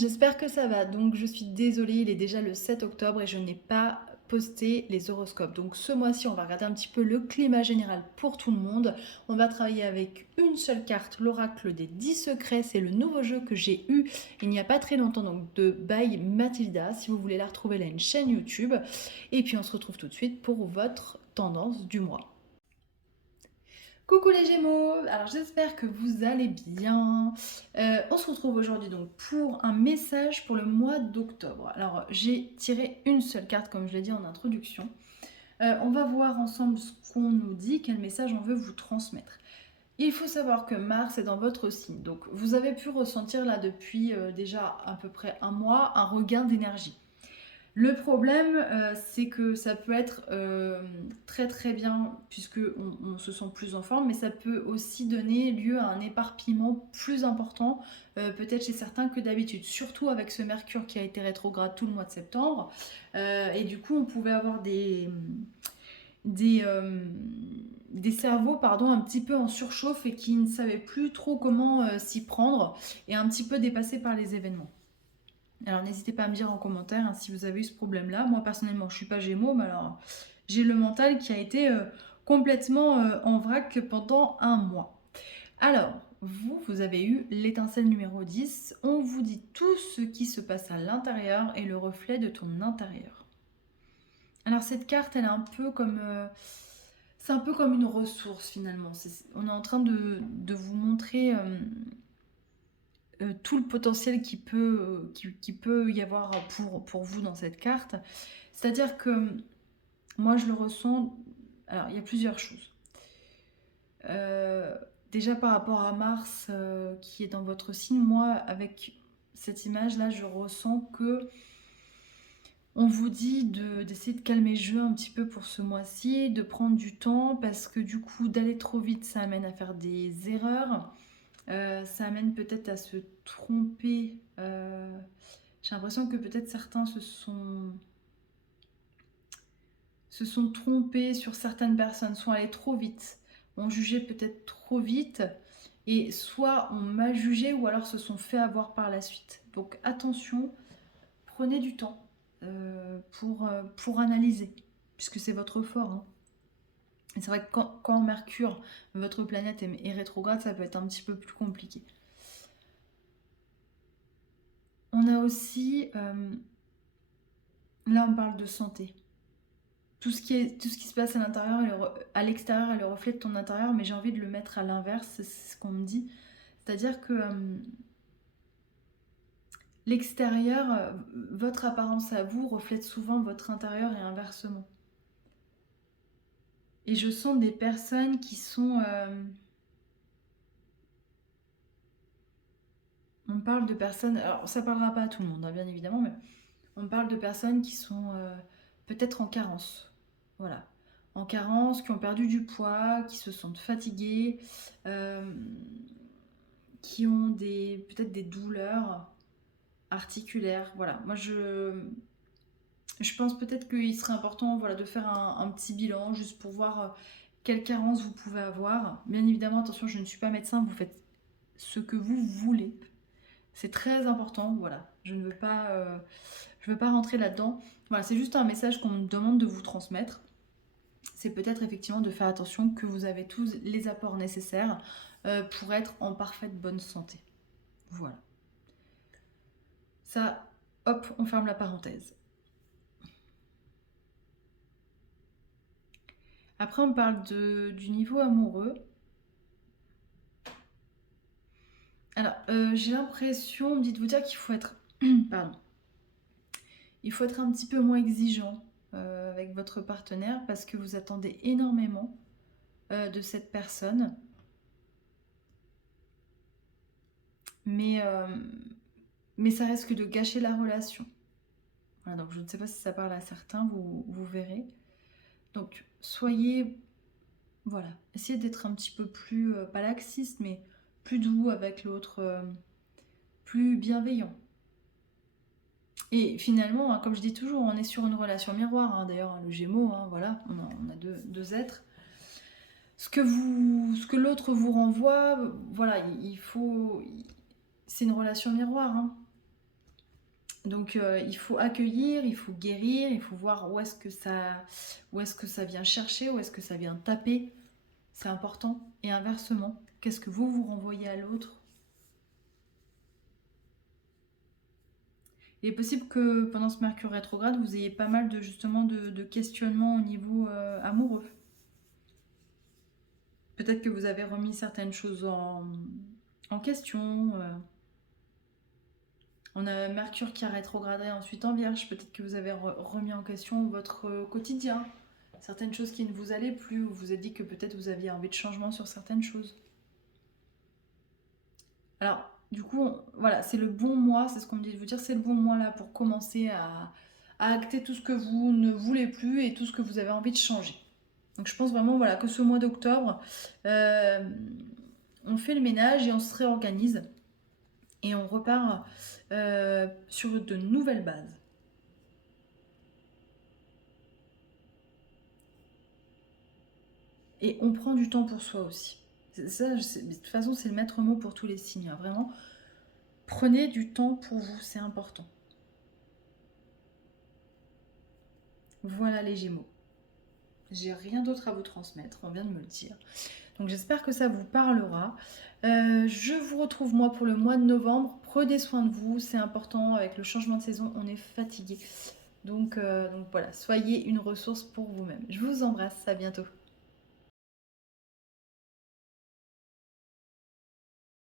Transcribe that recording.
j'espère que ça va. Donc je suis désolée, il est déjà le 7 octobre et je n'ai pas posté les horoscopes. Donc ce mois-ci, on va regarder un petit peu le climat général pour tout le monde. On va travailler avec une seule carte, l'oracle des 10 secrets. C'est le nouveau jeu que j'ai eu il n'y a pas très longtemps, donc de by Mathilda. Si vous voulez la retrouver, elle a une chaîne YouTube. Et puis on se retrouve tout de suite pour votre tendance du mois. Coucou les Gémeaux, alors j'espère que vous allez bien. On se retrouve aujourd'hui donc pour un message pour le mois d'octobre. Alors j'ai tiré une seule carte comme je l'ai dit en introduction. On va voir ensemble ce qu'on nous dit, quel message on veut vous transmettre. Il faut savoir que Mars est dans votre signe, donc vous avez pu ressentir là depuis déjà à peu près un mois un regain d'énergie. Le problème, c'est que ça peut être très très bien puisque on se sent plus en forme, mais ça peut aussi donner lieu à un éparpillement plus important, peut-être chez certains que d'habitude, surtout avec ce Mercure qui a été rétrograde tout le mois de septembre. Et du coup, on pouvait avoir des, euh, des cerveaux pardon, un petit peu en surchauffe et qui ne savaient plus trop comment s'y prendre et un petit peu dépassés par les événements. Alors n'hésitez pas à me dire en commentaire hein, si vous avez eu ce problème-là. Moi personnellement, je suis pas Gémeaux, mais alors j'ai le mental qui a été complètement en vrac pendant un mois. Alors, vous avez eu l'étincelle numéro 10. On vous dit tout ce qui se passe à l'intérieur et le reflet de ton intérieur. Alors cette carte, elle est un peu comme... c'est un peu comme une ressource finalement. On est en train de vous montrer tout le potentiel qui peut y avoir pour vous dans cette carte. C'est-à-dire que moi, je le ressens... Alors, il y a plusieurs choses. Euh, Déjà par rapport à Mars qui est dans votre signe, moi, avec cette image-là, je ressens que on vous dit d'essayer de calmer le jeu un petit peu pour ce mois-ci, de prendre du temps, parce que du coup, d'aller trop vite, ça amène à faire des erreurs. Ça amène peut-être à se tromper. J'ai l'impression que peut-être certains se sont trompés sur certaines personnes, sont allés trop vite, ont jugé peut-être trop vite, et soit on m'a jugé ou alors se sont fait avoir par la suite. Donc attention, prenez du temps pour analyser, puisque c'est votre fort. Hein. Et c'est vrai que quand Mercure, votre planète, est rétrograde, ça peut être un petit peu plus compliqué. On a aussi, là on parle de santé. Tout ce qui se passe à l'intérieur, à l'extérieur est le reflet de ton intérieur, mais j'ai envie de le mettre à l'inverse, c'est ce qu'on me dit. C'est-à-dire que l'extérieur, votre apparence à vous reflète souvent votre intérieur et inversement. Et je sens des personnes qui sont... on parle de personnes... Alors ça parlera pas à tout le monde, hein, bien évidemment, mais on parle de personnes qui sont peut-être en carence. Voilà. En carence, qui ont perdu du poids, qui se sentent fatiguées, qui ont peut-être des douleurs articulaires. Voilà. Moi, je pense peut-être qu'il serait important voilà, de faire un petit bilan juste pour voir quelles carences vous pouvez avoir. Bien évidemment, attention, je ne suis pas médecin, vous faites ce que vous voulez. C'est très important, voilà. Je veux pas rentrer là-dedans. Voilà, c'est juste un message qu'on me demande de vous transmettre. C'est peut-être effectivement de faire attention que vous avez tous les apports nécessaires pour être en parfaite bonne santé. Voilà. Ça, hop, on ferme la parenthèse. Après, on parle du niveau amoureux. Alors, j'ai l'impression, on me dit de vous dire qu'il faut être... Pardon. Il faut être un petit peu moins exigeant avec votre partenaire parce que vous attendez énormément de cette personne. Mais, ça risque de gâcher la relation. Voilà, donc je ne sais pas si ça parle à certains, vous verrez. Donc soyez, voilà, essayez d'être un petit peu plus, pas laxiste, mais plus doux avec l'autre, plus bienveillant. Et finalement, hein, comme je dis toujours, on est sur une relation miroir. Hein, d'ailleurs, hein, le Gémeaux, hein, voilà, on a deux êtres. Ce que l'autre vous renvoie, voilà, c'est une relation miroir. Hein. Donc il faut accueillir, il faut guérir, il faut voir où est-ce que ça vient chercher, où est-ce que ça vient taper. C'est important. Et inversement, qu'est-ce que vous renvoyez à l'autre? Il est possible que pendant ce Mercure rétrograde, vous ayez pas mal de justement de questionnements au niveau amoureux. Peut-être que vous avez remis certaines choses en question. On a Mercure qui a rétrogradé ensuite en Vierge. Peut-être que vous avez remis en question votre quotidien. Certaines choses qui ne vous allaient plus. Vous vous êtes dit que peut-être vous aviez envie de changement sur certaines choses. Alors, du coup, voilà, c'est le bon mois, c'est ce qu'on me dit de vous dire, c'est le bon mois là pour commencer à acter tout ce que vous ne voulez plus et tout ce que vous avez envie de changer. Donc je pense vraiment voilà, que ce mois d'octobre, euh, on fait le ménage et on se réorganise et on repart sur de nouvelles bases. Et on prend du temps pour soi aussi. Ça, de toute façon, c'est le maître mot pour tous les signes. Hein. Vraiment, prenez du temps pour vous, c'est important. Voilà les Gémeaux. J'ai rien d'autre à vous transmettre, on vient de me le dire. Donc j'espère que ça vous parlera. Je vous retrouve moi pour le mois de novembre. Prenez soin de vous, c'est important. Avec le changement de saison, on est fatigué. Donc voilà, soyez une ressource pour vous-même. Je vous embrasse, à bientôt.